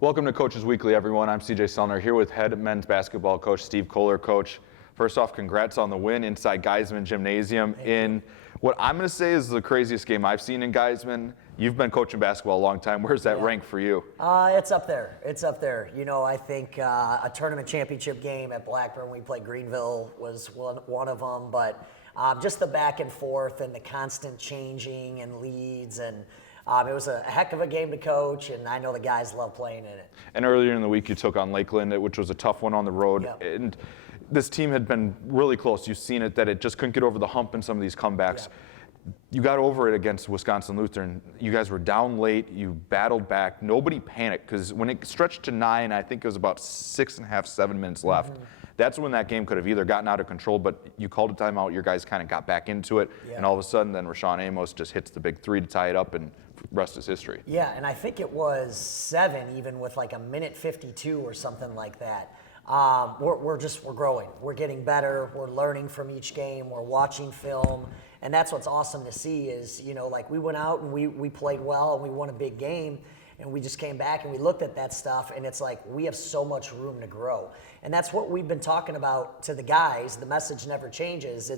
Welcome to Coaches Weekly, everyone. I'm CJ Sellner here with head men's basketball coach Steve Kollar. Coach, first off, congrats on the win inside Geiseman Gymnasium in what I'm going to say is the craziest game I've seen in Geiseman. You've been coaching basketball a long time. Where's that rank for you? It's up there. It's up there. You know, I think a tournament championship game at Blackburn, we played Greenville, was one of them. But just the back and forth and the constant changing and leads and it was a heck of a game to coach, and I know the guys love playing in it. And earlier in the week, you took on Lakeland, which was a tough one on the road. Yep. And this team had been really close. You've seen it, that it just couldn't get over the hump in some of these comebacks. Yep. You got over it against Wisconsin Lutheran. You guys were down late. You battled back. Nobody panicked, because when it stretched to 9, I think it was about 6.5, 7 minutes left. Mm-hmm. That's when that game could have either gotten out of control, but you called a timeout. Your guys kind of got back into it, and all of a sudden, then Rashon Aimless just hits the big three to tie it up, and rest is history. Yeah, and I think it was 7, even with like a minute 52 or something like that. We're growing. We're getting better. We're learning from each game. We're watching film, and that's what's awesome to see. Is, you know, like we went out and we played well and we won a big game. And we just came back and we looked at that stuff, and it's like we have so much room to grow. And that's what we've been talking about to the guys. The message never changes.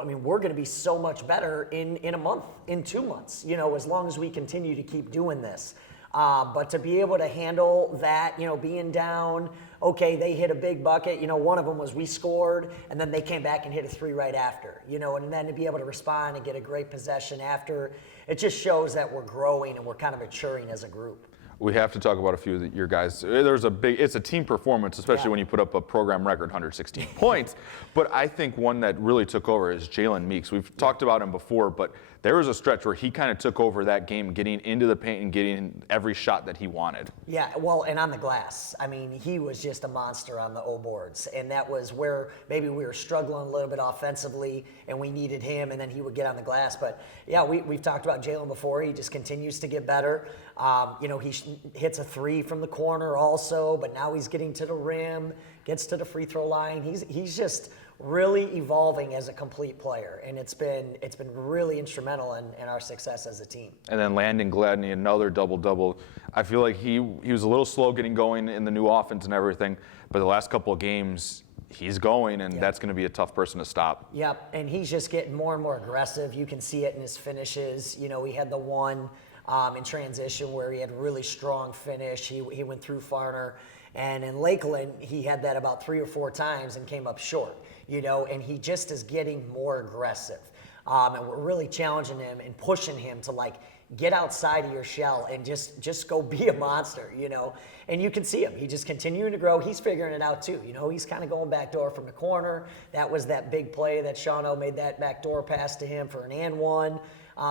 I mean, we're going to be so much better in a month, in 2 months, you know, as long as we continue to keep doing this. But to be able to handle that, you know, being down, okay, they hit a big bucket. You know, one of them was we scored, and then they came back and hit a 3 right after, you know, and then to be able to respond and get a great possession after, it just shows that we're growing and we're kind of maturing as a group. We have to talk about a few of your guys. It's a team performance, especially when you put up a program record 116 points. But I think one that really took over is Jalen Meeks. We've talked about him before, but there was a stretch where he kind of took over that game, getting into the paint and getting every shot that he wanted. Yeah, well, and on the glass. I mean, he was just a monster on the O boards. And that was where maybe we were struggling a little bit offensively and we needed him, and then he would get on the glass. But yeah, we've talked about Jalen before. He just continues to get better. You know, he hits a 3 from the corner also, but now he's getting to the rim, gets to the free throw line. He's just really evolving as a complete player, and it's been really instrumental in our success as a team. And then landing Gladney, another double-double. I feel like he was a little slow getting going in the new offense and everything, but the last couple of games, he's going, and that's going to be a tough person to stop. Yep, and he's just getting more and more aggressive. You can see it in his finishes. You know, he had the one in transition where he had a really strong finish. He went through Farner. And in Lakeland, he had that about 3 or 4 times and came up short, you know, and he just is getting more aggressive. And we're really challenging him and pushing him to, like, get outside of your shell and just go be a monster, you know. And you can see him. He just continuing to grow. He's figuring it out too. You know, he's kind of going backdoor from the corner. That was that big play that Shauno made that backdoor pass to him for an and one.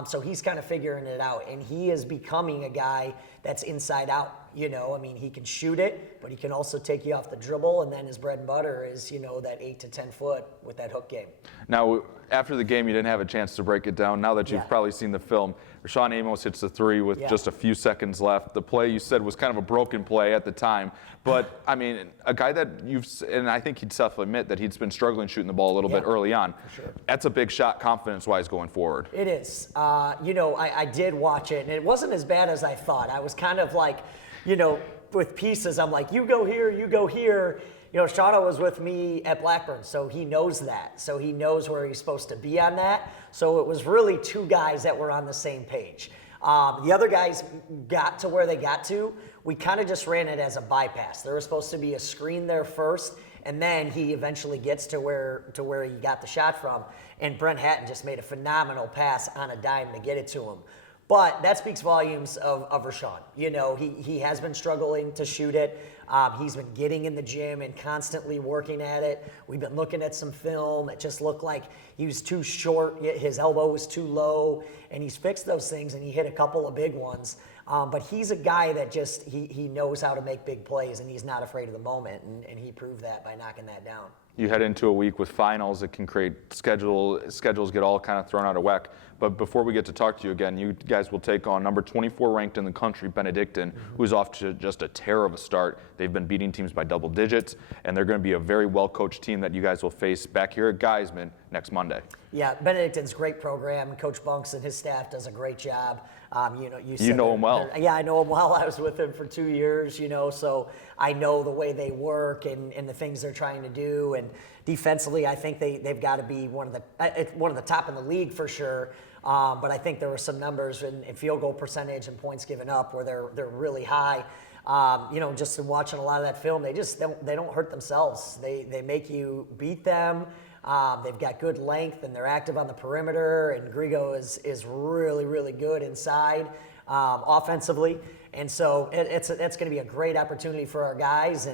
So he's kind of figuring it out, and he is becoming a guy that's inside out. You know, I mean, he can shoot it, but he can also take you off the dribble, and then his bread and butter is, you know, that 8 to 10 foot with that hook game. Now, after the game, you didn't have a chance to break it down. Now that you've probably seen the film, Rashon Aimless hits the 3 with just a few seconds left. The play you said was kind of a broken play at the time, but I mean, a guy that and I think he'd self-admit that he's been struggling shooting the ball a little bit early on. For sure. That's a big shot confidence-wise going forward. It is. You know, I did watch it, and it wasn't as bad as I thought. I was kind of like, you know, with pieces, I'm like, you go here, you go here. You know, Shauno was with me at Blackburn, so he knows that. So he knows where he's supposed to be on that. So it was really 2 guys that were on the same page. The other guys got to where they got to. We kind of just ran it as a bypass. There was supposed to be a screen there first, and then he eventually gets to where he got the shot from. And Brent Hatton just made a phenomenal pass on a dime to get it to him. But that speaks volumes of Rashon. You know, he has been struggling to shoot it. He's been getting in the gym and constantly working at it. We've been looking at some film. It just looked like he was too short. His elbow was too low. And he's fixed those things, and he hit a couple of big ones. But he's a guy that just, he knows how to make big plays, and he's not afraid of the moment. And he proved that by knocking that down. You head into a week with finals. It can create schedules get all kind of thrown out of whack. But before we get to talk to you again, you guys will take on number 24 ranked in the country, Benedictine, who's off to just a tear of a start. They've been beating teams by double digits, and they're going to be a very well-coached team that you guys will face back here at Geiseman next Monday. Yeah, Benedictine's a great program. Coach Bunks and his staff does a great job. You know him well. Yeah, I know him well. I was with him for 2 years, so I know the way they work and the things they're trying to do. And defensively, I think they've got to be one of the top in the league for sure. But I think there were some numbers in field goal percentage and points given up where they're really high. Just in watching a lot of that film, they don't hurt themselves. They make you beat them. They've got good length and they're active on the perimeter. And Grigo is really, really good inside offensively. And so it's going to be a great opportunity for our guys.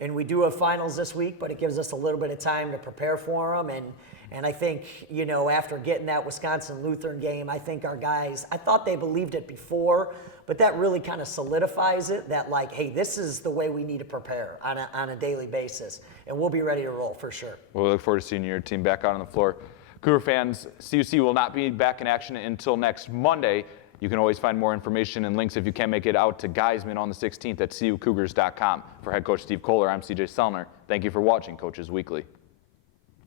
And we do have finals this week, but it gives us a little bit of time to prepare for them. And I think, after getting that Wisconsin-Lutheran game, I think our guys, I thought they believed it before, but that really kind of solidifies it that, like, hey, this is the way we need to prepare on a daily basis. And we'll be ready to roll for sure. Well, we look forward to seeing your team back out on the floor. Cougar fans, CUC will not be back in action until next Monday. You can always find more information and links if you can't make it out to Geiseman on the 16th at cucougars.com. For head coach Steve Kollar, I'm CJ Sellner. Thank you for watching Coaches Weekly.